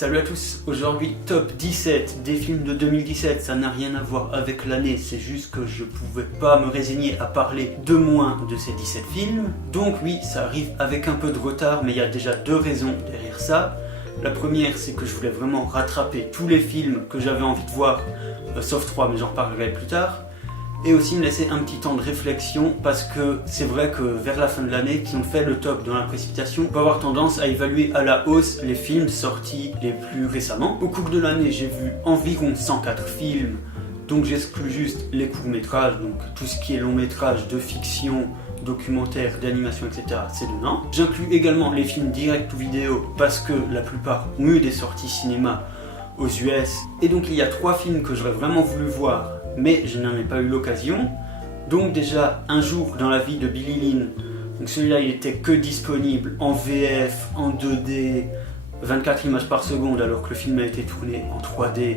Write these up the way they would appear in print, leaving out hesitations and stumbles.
Salut à tous, aujourd'hui top 17 des films de 2017, ça n'a rien à voir avec l'année, c'est juste que je pouvais pas me résigner à parler de moins de ces 17 films. Donc oui, ça arrive avec un peu de retard, mais il y a déjà deux raisons derrière ça. La première, c'est que je voulais vraiment rattraper tous les films que j'avais envie de voir, sauf 3, mais j'en reparlerai plus tard. Et aussi me laisser un petit temps de réflexion parce que c'est vrai que vers la fin de l'année, si on fait le top dans la précipitation, on peut avoir tendance à évaluer à la hausse les films sortis les plus récemment. Au cours de l'année, j'ai vu environ 104 films, donc j'exclus juste les courts-métrages, donc tout ce qui est long-métrage de fiction, documentaire, d'animation, etc. c'est dedans. J'inclus également les films direct ou vidéo parce que la plupart ont eu des sorties cinéma aux US. Et donc il y a 3 films que j'aurais vraiment voulu voir, mais je n'en ai pas eu l'occasion. Donc déjà, Un jour dans la vie de Billy Lynn. Donc celui-là, il était que disponible en VF, en 2D, 24 images par seconde, alors que le film a été tourné en 3D,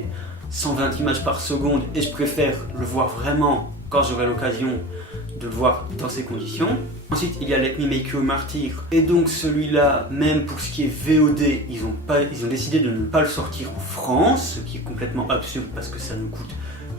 120 images par seconde, et je préfère le voir vraiment quand j'aurai l'occasion de le voir dans ces conditions. Ensuite, il y a Let Me Make You a Martyr. Et donc celui-là, même pour ce qui est VOD, ils ont décidé de ne pas le sortir en France, ce qui est complètement absurde parce que ça ne coûte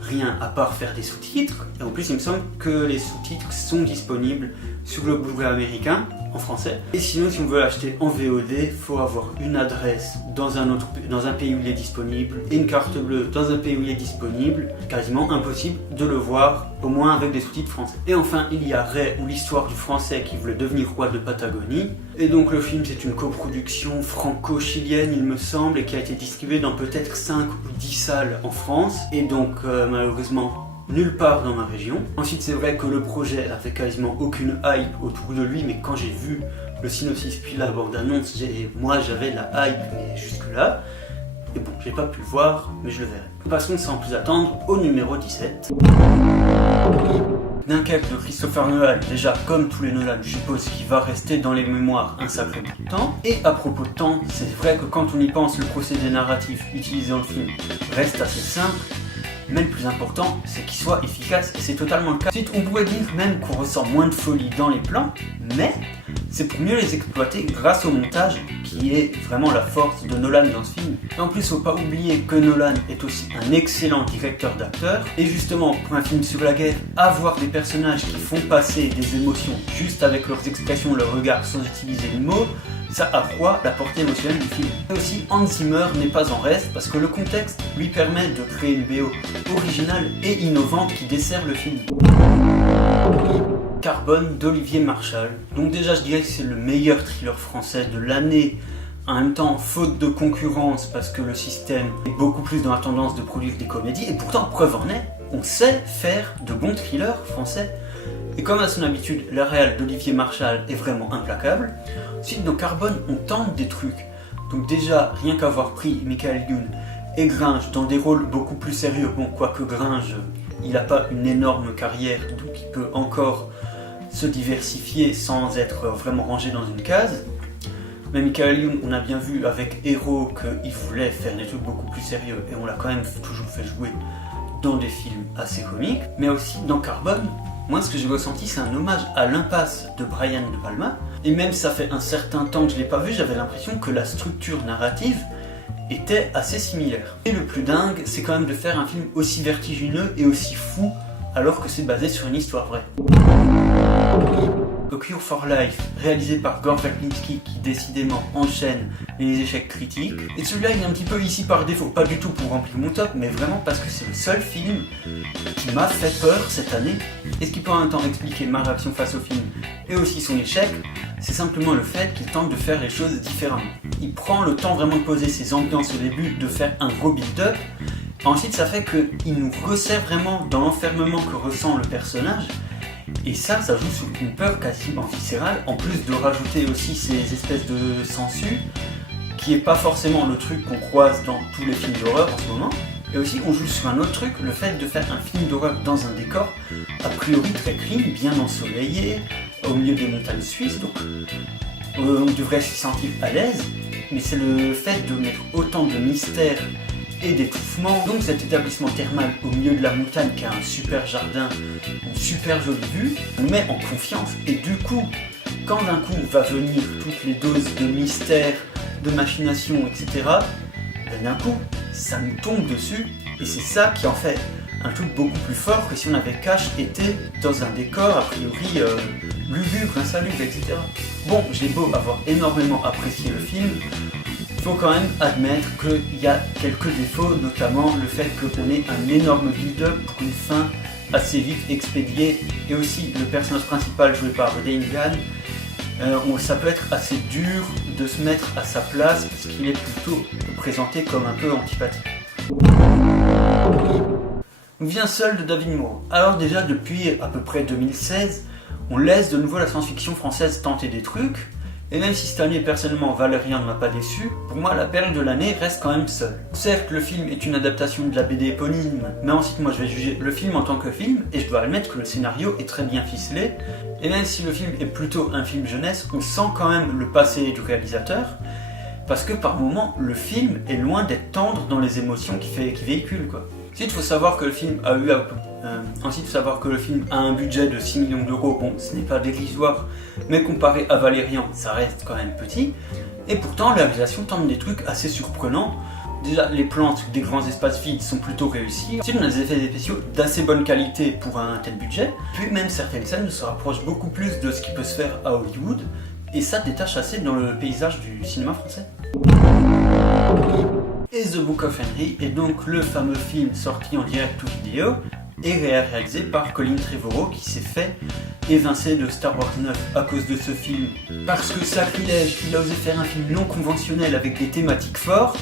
rien à part faire des sous-titres. Et en plus, il me semble que les sous-titres sont disponibles sur le Blu-ray américain, en français. Et sinon, si on veut l'acheter en VOD, il faut avoir une adresse dans un pays où il est disponible et une carte bleue dans un pays où il est disponible. Quasiment impossible de le voir, au moins avec des sous-titres français. Et enfin, il y a Ray, ou l'histoire du français qui voulait devenir roi de Patagonie. Et donc le film, c'est une coproduction franco-chilienne, il me semble, et qui a été distribuée dans peut-être 5 ou 10 salles en France. Et donc, malheureusement, nulle part dans ma région. Ensuite, c'est vrai que le projet avait quasiment aucune hype autour de lui, mais quand j'ai vu le synopsis puis la bande-annonce, moi j'avais la hype, mais jusque-là. Et bon, j'ai pas pu le voir, mais je le verrai. Passons sans plus attendre au numéro 17. Dunkerque de Christopher Nolan, déjà comme tous les Nolan, je suppose qu'il va rester dans les mémoires un sacré bout de temps. Et à propos de temps, c'est vrai que quand on y pense, le procédé narratif utilisé dans le film reste assez simple. Mais le plus important, c'est qu'il soit efficace, et c'est totalement le cas. Ensuite, on pourrait dire même qu'on ressent moins de folie dans les plans, mais c'est pour mieux les exploiter grâce au montage, qui est vraiment la force de Nolan dans ce film. Et en plus, faut pas oublier que Nolan est aussi un excellent directeur d'acteurs, et justement, pour un film sur la guerre, avoir des personnages qui font passer des émotions juste avec leurs expressions, leurs regards, sans utiliser de mots, ça accroît la portée émotionnelle du film. Et aussi, Hans Zimmer n'est pas en reste parce que le contexte lui permet de créer une BO originale et innovante qui dessert le film. Carbone d'Olivier Marchal. Donc déjà, je dirais que c'est le meilleur thriller français de l'année. En même temps, faute de concurrence parce que le système est beaucoup plus dans la tendance de produire des comédies. Et pourtant, preuve en est, on sait faire de bons thrillers français. Et comme à son habitude, la réal d'Olivier Marchal est vraiment implacable. Ensuite, dans Carbone, on tente des trucs. Donc déjà, rien qu'avoir pris Michael Youn et Gringe dans des rôles beaucoup plus sérieux. Bon, quoique Gringe, il n'a pas une énorme carrière, donc il peut encore se diversifier sans être vraiment rangé dans une case. Mais Michael Youn, on a bien vu avec Hero qu'il voulait faire des trucs beaucoup plus sérieux, et on l'a quand même toujours fait jouer dans des films assez comiques. Mais aussi dans Carbone, moi, ce que j'ai ressenti, c'est un hommage à L'Impasse de Brian De Palma. Et même si ça fait un certain temps que je ne l'ai pas vu, j'avais l'impression que la structure narrative était assez similaire. Et le plus dingue, c'est quand même de faire un film aussi vertigineux et aussi fou, alors que c'est basé sur une histoire vraie. A Cure for Life, réalisé par Gore Verbinski, qui décidément enchaîne les échecs critiques. Et celui-là, il est un petit peu ici par défaut, pas du tout pour remplir mon top, mais vraiment parce que c'est le seul film qui m'a fait peur cette année. Et ce qui peut en même temps expliquer ma réaction face au film et aussi son échec, c'est simplement le fait qu'il tente de faire les choses différemment. Il prend le temps vraiment de poser ses ambiances au début, de faire un gros build-up. Ensuite, ça fait qu'il nous resserre vraiment dans l'enfermement que ressent le personnage. Et ça joue sur une peur quasiment viscérale, en plus de rajouter aussi ces espèces de sangsues, qui est pas forcément le truc qu'on croise dans tous les films d'horreur en ce moment. Et aussi, on joue sur un autre truc, le fait de faire un film d'horreur dans un décor a priori très clean, bien ensoleillé, au milieu des montagnes suisses, donc on devrait s'y sentir à l'aise, mais c'est le fait de mettre autant de mystère et d'étouffement. Donc cet établissement thermal au milieu de la montagne qui a un super jardin, une super jolie vue, nous met en confiance. Et du coup, quand d'un coup va venir toutes les doses de mystère, de machination, etc., Et d'un coup, ça nous tombe dessus, et c'est ça qui en fait un truc beaucoup plus fort que si on avait cash été dans un décor a priori lugubre, insalubre, etc. Bon, j'ai beau avoir énormément apprécié le film, il faut quand même admettre qu'il y a quelques défauts, notamment le fait qu'on ait un énorme build-up pour une fin assez vite expédiée, et aussi le personnage principal joué par Dane Gallo, ça peut être assez dur de se mettre à sa place parce qu'il est plutôt présenté comme un peu antipathique. Vient seul de David Moreau. Alors déjà depuis à peu près 2016, on laisse de nouveau la science-fiction française tenter des trucs, et même si cette année personnellement Valérian ne m'a pas déçu, pour moi la perle de l'année reste quand même Seul. Certes le film est une adaptation de la BD éponyme, mais ensuite moi je vais juger le film en tant que film, et je dois admettre que le scénario est très bien ficelé, et même si le film est plutôt un film jeunesse, on sent quand même le passé du réalisateur, parce que par moments le film est loin d'être tendre dans les émotions qu'il véhicule quoi. Ensuite, il faut savoir que le film a un budget de 6 millions d'euros. Bon, ce n'est pas dérisoire, mais comparé à Valérian, ça reste quand même petit. Et pourtant, la réalisation tente des trucs assez surprenants. Déjà, les plantes des grands espaces vides sont plutôt réussies. Ensuite, on a des effets spéciaux d'assez bonne qualité pour un tel budget. Puis même certaines scènes se rapprochent beaucoup plus de ce qui peut se faire à Hollywood. Et ça détache assez dans le paysage du cinéma français. Et The Book of Henry est donc le fameux film sorti en direct ou vidéo et réalisé par Colin Trevorrow qui s'est fait évincer de Star Wars 9 à cause de ce film. Parce que sacrilège, il a osé faire un film non conventionnel avec des thématiques fortes.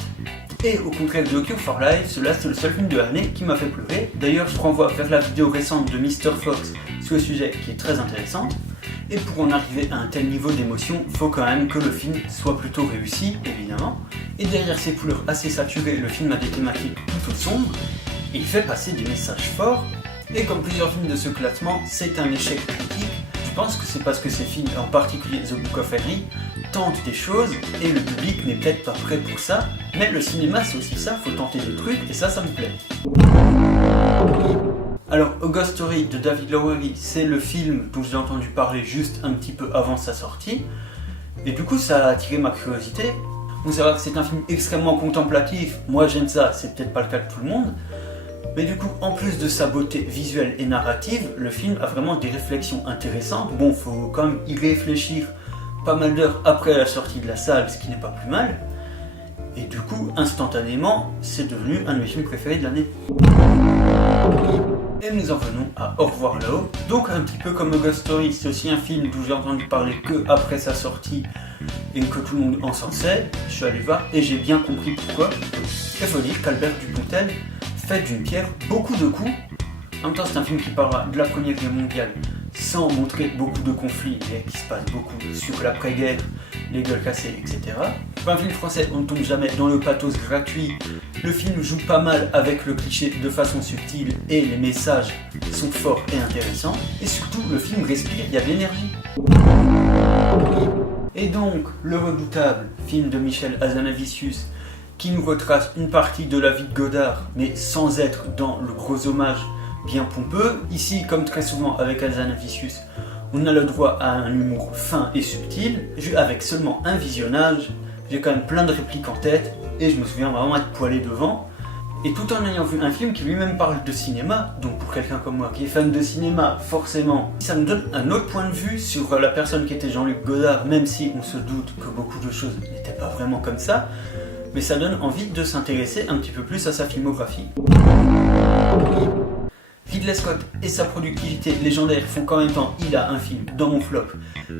Et au contraire de Cure for Life, cela c'est le seul film de l'année qui m'a fait pleurer. D'ailleurs je renvoie vers la vidéo récente de Mr. Fox sur le sujet qui est très intéressante. Et pour en arriver à un tel niveau d'émotion, il faut quand même que le film soit plutôt réussi, évidemment. Et derrière ces couleurs assez saturées, le film a des thématiques plutôt sombres. Il fait passer des messages forts. Et comme plusieurs films de ce classement, c'est un échec critique. Je pense que c'est parce que ces films, en particulier The Book of Henry, tentent des choses et le public n'est peut-être pas prêt pour ça. Mais le cinéma c'est aussi ça, faut tenter des trucs et ça me plaît. Alors, A Ghost Story de David Lowery, c'est le film dont j'ai entendu parler juste un petit peu avant sa sortie. Et du coup, ça a attiré ma curiosité. On sait que c'est un film extrêmement contemplatif. Moi, j'aime ça, c'est peut-être pas le cas de tout le monde. Mais du coup, en plus de sa beauté visuelle et narrative, le film a vraiment des réflexions intéressantes. Bon, faut quand même y réfléchir pas mal d'heures après la sortie de la salle, ce qui n'est pas plus mal. Et du coup, instantanément, c'est devenu un de mes films préférés de l'année. Et nous en venons à Au revoir là-haut. Donc un petit peu comme A Ghost Story, c'est aussi un film dont j'ai entendu parler que après sa sortie et que tout le monde en sait. Je suis allé voir et j'ai bien compris pourquoi. Il faut dire qu'Albert Dupontel fait d'une pierre beaucoup de coups. En même temps c'est un film qui parlera de la Première Guerre mondiale sans montrer beaucoup de conflits, mais qui se passe beaucoup sur l'après-guerre, les gueules cassées, etc. Pour un film français, on ne tombe jamais dans le pathos gratuit. Le film joue pas mal avec le cliché de façon subtile et les messages sont forts et intéressants. Et surtout, le film respire, il y a de l'énergie. Et donc, le redoutable film de Michel Hazanavicius qui nous retrace une partie de la vie de Godard, mais sans être dans le gros hommage bien pompeux. Ici, comme très souvent avec Hazanavicius, on a le droit à un humour fin et subtil. Avec seulement un visionnage, j'ai quand même plein de répliques en tête et je me souviens vraiment être poilé devant. Et tout en ayant vu un film qui lui-même parle de cinéma, donc pour quelqu'un comme moi qui est fan de cinéma, forcément, ça me donne un autre point de vue sur la personne qui était Jean-Luc Godard, même si on se doute que beaucoup de choses n'étaient pas vraiment comme ça, mais ça donne envie de s'intéresser un petit peu plus à sa filmographie. Ridley Scott et sa productivité légendaire font qu'en même temps il a un film dans mon flop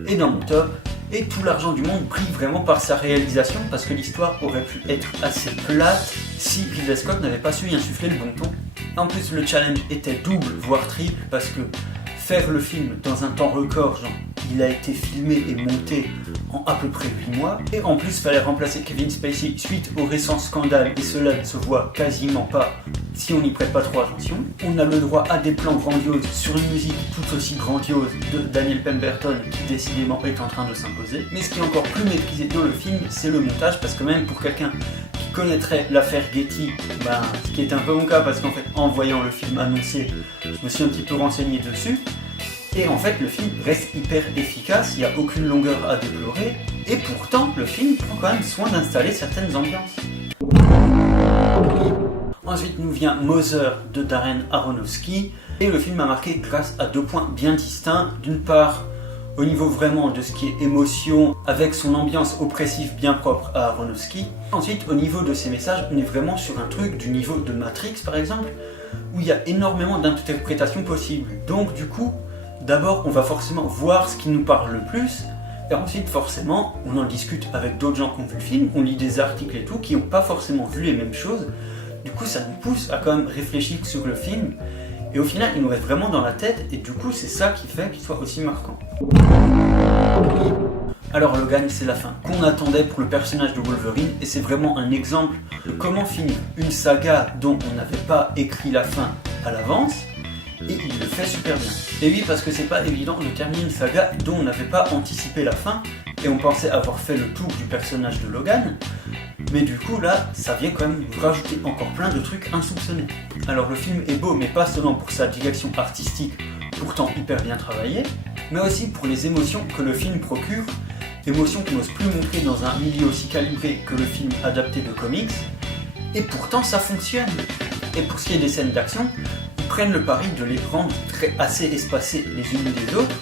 et dans mon top, et tout l'argent du monde brille vraiment par sa réalisation parce que l'histoire aurait pu être assez plate si Ridley Scott n'avait pas su y insuffler le bon ton. En plus le challenge était double voire triple parce que faire le film dans un temps record, genre il a été filmé et monté en à peu près 8 mois, et en plus il fallait remplacer Kevin Spacey suite au récent scandale, et cela ne se voit quasiment pas si on n'y prête pas trop attention. On a le droit à des plans grandioses sur une musique tout aussi grandiose de Daniel Pemberton qui décidément est en train de s'imposer, mais ce qui est encore plus maîtrisé dans le film c'est le montage, parce que même pour quelqu'un qui connaîtrait l'affaire Getty, ce qui est un peu mon cas parce qu'en fait en voyant le film annoncé, je me suis un petit peu renseigné dessus. Et en fait, le film reste hyper efficace, il n'y a aucune longueur à déplorer, et pourtant, le film prend quand même soin d'installer certaines ambiances. Ensuite nous vient Mother de Darren Aronofsky, et le film a marqué grâce à 2 points bien distincts. D'une part, au niveau vraiment de ce qui est émotion, avec son ambiance oppressive bien propre à Aronofsky. Ensuite, au niveau de ses messages, on est vraiment sur un truc du niveau de Matrix par exemple, où il y a énormément d'interprétations possibles. Donc du coup, d'abord on va forcément voir ce qui nous parle le plus, et ensuite forcément on en discute avec d'autres gens qui ont vu le film, on lit des articles et tout, qui n'ont pas forcément vu les mêmes choses. Du coup ça nous pousse à quand même réfléchir sur le film, et au final il nous reste vraiment dans la tête, et du coup c'est ça qui fait qu'il soit aussi marquant. Alors Logan, c'est la fin qu'on attendait pour le personnage de Wolverine, et c'est vraiment un exemple de comment finir une saga dont on n'avait pas écrit la fin à l'avance, et il le fait super bien. Et oui, parce que c'est pas évident de terminer une saga dont on n'avait pas anticipé la fin, et on pensait avoir fait le tour du personnage de Logan, mais du coup là, ça vient quand même rajouter encore plein de trucs insoupçonnés. Alors le film est beau, mais pas seulement pour sa direction artistique, pourtant hyper bien travaillée, mais aussi pour les émotions que le film procure, émotions qu'on n'ose plus montrer dans un milieu aussi calibré que le film adapté de comics, et pourtant ça fonctionne. Et pour ce qui est des scènes d'action, ils prennent le pari de les rendre assez espacées les unes des autres,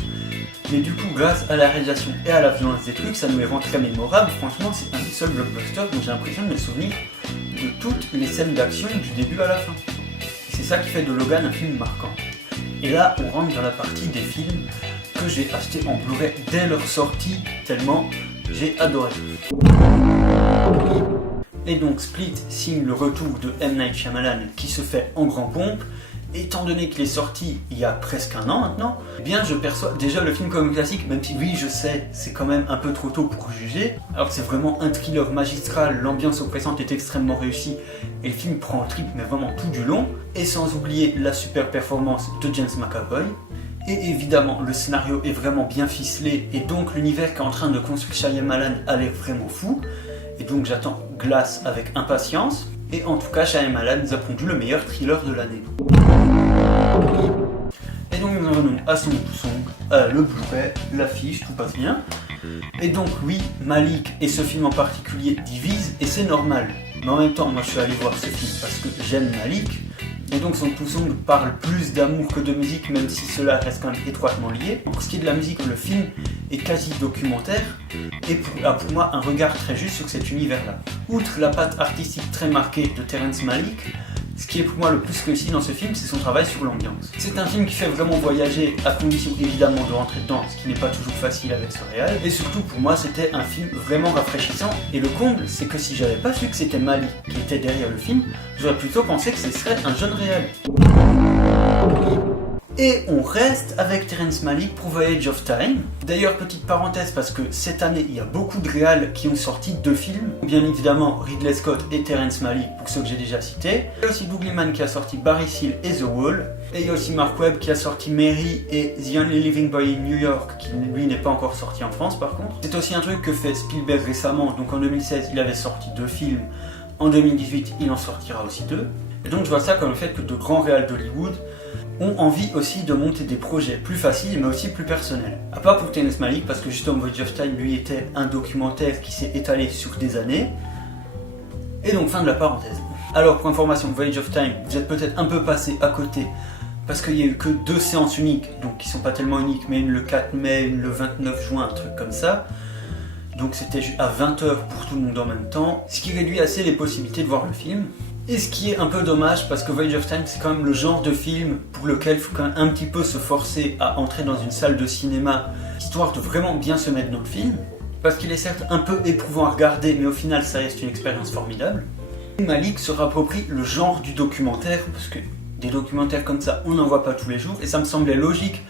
mais du coup grâce à la réalisation et à la violence des trucs, ça nous les rend très mémorables. Franchement, c'est un des seuls blockbusters dont j'ai l'impression de me souvenir de toutes les scènes d'action du début à la fin. Et c'est ça qui fait de Logan un film marquant. Et là, on rentre dans la partie des films que j'ai acheté en Blu-ray dès leur sortie, tellement j'ai adoré. Et donc Split signe le retour de M. Night Shyamalan qui se fait en grand pompe. Étant donné qu'il est sorti il y a presque un an maintenant, eh bien je perçois déjà le film comme classique, même si oui je sais, c'est quand même un peu trop tôt pour juger. Alors que c'est vraiment un thriller magistral, l'ambiance oppressante est extrêmement réussie, et le film prend le trip mais vraiment tout du long, et sans oublier la super performance de James McAvoy. Et évidemment, le scénario est vraiment bien ficelé, et donc l'univers qu'est en train de construire Shyamalan a l'air vraiment fou. Et donc j'attends Glass avec impatience. Et en tout cas, Shyamalan nous a pondu le meilleur thriller de l'année. Et donc nous en venons à Song to Song, le Blu-ray, l'affiche, tout passe bien. Et donc oui, Malik et ce film en particulier divisent, et c'est normal. Mais en même temps, moi je suis allé voir ce film parce que j'aime Malik. Et donc Song to Song parle plus d'amour que de musique, même si cela reste quand même étroitement lié. Pour ce qui est de la musique, le film est quasi documentaire, et a pour moi un regard très juste sur cet univers-là. Outre la patte artistique très marquée de Terrence Malick, ce qui est pour moi le plus réussi dans ce film, c'est son travail sur l'ambiance. C'est un film qui fait vraiment voyager, à condition évidemment de rentrer dedans, ce qui n'est pas toujours facile avec ce réal. Et surtout pour moi, c'était un film vraiment rafraîchissant. Et le comble, c'est que si j'avais pas su que c'était Malick qui était derrière le film, j'aurais plutôt pensé que ce serait un jeune réal. Et on reste avec Terrence Malick pour Voyage of Time. D'ailleurs, petite parenthèse, parce que cette année, il y a beaucoup de réals qui ont sorti 2 films. Bien évidemment, Ridley Scott et Terrence Malick, pour ceux que j'ai déjà cités. Il y a aussi Doug Liman qui a sorti Barry Seal et The Wall. Et il y a aussi Mark Webb qui a sorti Mary et The Only Living Boy in New York, qui lui n'est pas encore sorti en France par contre. C'est aussi un truc que fait Spielberg récemment. Donc en 2016, il avait sorti 2 films. En 2018, il en sortira aussi 2. Et donc je vois ça comme le fait que de grands réals d'Hollywood ont envie aussi de monter des projets plus faciles mais aussi plus personnels. À part pour Terrence Malick, parce que justement Voyage of Time lui était un documentaire qui s'est étalé sur des années. Et donc fin de la parenthèse. Alors pour information, Voyage of Time, vous êtes peut-être un peu passé à côté parce qu'il n'y a eu que 2 séances uniques, donc qui sont pas tellement uniques, mais une le 4 mai, une le 29 juin, un truc comme ça. Donc c'était à 20h pour tout le monde en même temps, ce qui réduit assez les possibilités de voir le film. Et ce qui est un peu dommage parce que Voyage of Time c'est quand même le genre de film pour lequel il faut quand même un petit peu se forcer à entrer dans une salle de cinéma histoire de vraiment bien se mettre dans le film, parce qu'il est certes un peu éprouvant à regarder mais au final ça reste une expérience formidable. Malick se rapproprie le genre du documentaire parce que des documentaires comme ça on n'en voit pas tous les jours et ça me semblait logique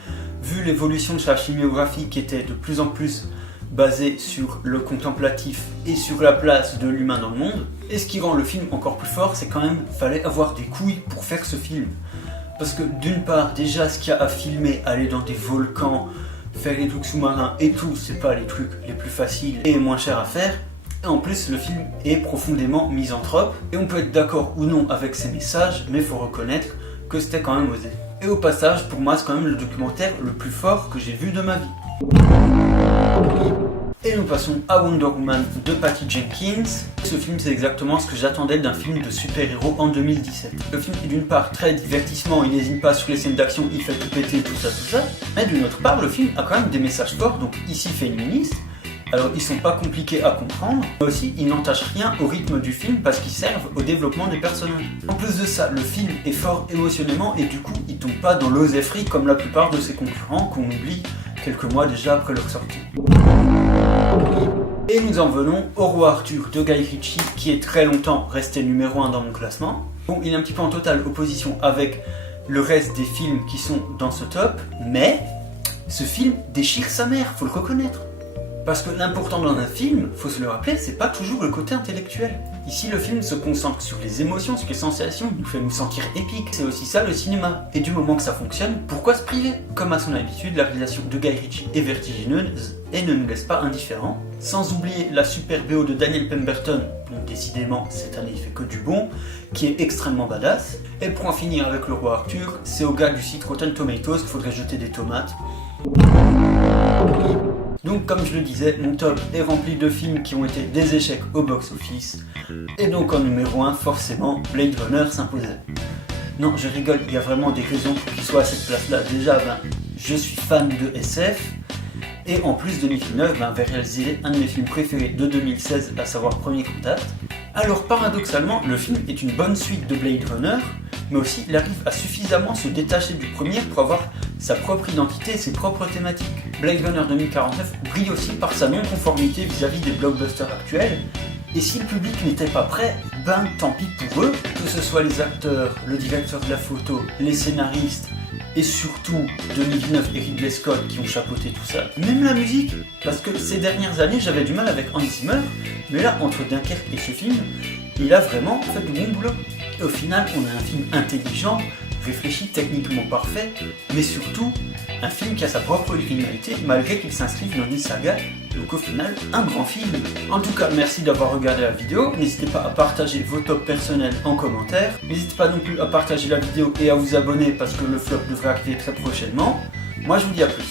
vu l'évolution de sa filmographie qui était de plus en plus basé sur le contemplatif et sur la place de l'humain dans le monde. Et ce qui rend le film encore plus fort, c'est quand même fallait avoir des couilles pour faire ce film. Parce que d'une part, déjà ce qu'il y a à filmer, aller dans des volcans, faire des trucs sous-marins et tout, c'est pas les trucs les plus faciles et moins chers à faire. Et en plus, le film est profondément misanthrope. Et on peut être d'accord ou non avec ses messages, mais il faut reconnaître que c'était quand même osé. Et au passage, pour moi, c'est quand même le documentaire le plus fort que j'ai vu de ma vie. Et nous passons à Wonder Woman de Patty Jenkins. ce film, c'est exactement ce que j'attendais d'un film de super-héros en 2017. Le film est d'une part très divertissement, il n'hésite pas sur les scènes d'action, il fait tout péter, tout ça, mais d'une autre part, le film a quand même des messages forts, donc ici féministes. Alors ils sont pas compliqués à comprendre, mais aussi ils n'entachent rien au rythme du film parce qu'ils servent au développement des personnages. En plus de ça, le film est fort émotionnellement et du coup il tombe pas dans l'osefferie comme la plupart de ses concurrents qu'on oublie quelques mois déjà après leur sortie. Et nous en venons au Roi Arthur de Guy Ritchie qui est très longtemps resté numéro 1 dans mon classement. Bon, il est un petit peu en totale opposition avec le reste des films qui sont dans ce top, mais ce film déchire sa mère, faut le reconnaître. Parce que l'important dans un film, faut se le rappeler, c'est pas toujours le côté intellectuel. Ici, le film se concentre sur les émotions, sur les sensations, il nous fait nous sentir épiques. C'est aussi ça le cinéma. Et du moment que ça fonctionne, pourquoi se priver? Comme à son habitude, la réalisation de Guy Ritchie est vertigineuse et ne nous laisse pas indifférents. Sans oublier la super BO de Daniel Pemberton, dont décidément cette année il fait que du bon, qui est extrêmement badass. Et pour en finir avec le Roi Arthur, c'est au gars du site Rotten Tomatoes qu'il faudrait jeter des tomates. Donc comme je le disais, mon top est rempli de films qui ont été des échecs au box-office, et donc en numéro 1, forcément, Blade Runner s'imposait. Non, je rigole, il y a vraiment des raisons pour qu'il soit à cette place-là. Déjà, je suis fan de SF, et en plus, Denis Villeneuve avait réalisé un de mes films préférés de 2016, à savoir Premier Contact. Alors paradoxalement, le film est une bonne suite de Blade Runner, mais aussi il arrive à suffisamment se détacher du premier pour avoir sa propre identité et ses propres thématiques. Blade Runner 2049 brille aussi par sa non-conformité vis-à-vis des blockbusters actuels, et si le public n'était pas prêt, tant pis pour eux, que ce soit les acteurs, le directeur de la photo, les scénaristes, et surtout Denis Villeneuve et Ridley Scott qui ont chapeauté tout ça. Même la musique, parce que ces dernières années j'avais du mal avec Hans Zimmer, mais là entre Dunkerque et ce film, il a vraiment fait du bon boulot. Et au final on a un film intelligent, réfléchi, techniquement parfait, mais surtout un film qui a sa propre originalité malgré qu'il s'inscrive dans une saga, donc au final un grand film. En tout cas merci d'avoir regardé la vidéo, n'hésitez pas à partager vos tops personnels en commentaire, n'hésitez pas non plus à partager la vidéo et à vous abonner parce que le flop devrait arriver très prochainement. Moi je vous dis à plus.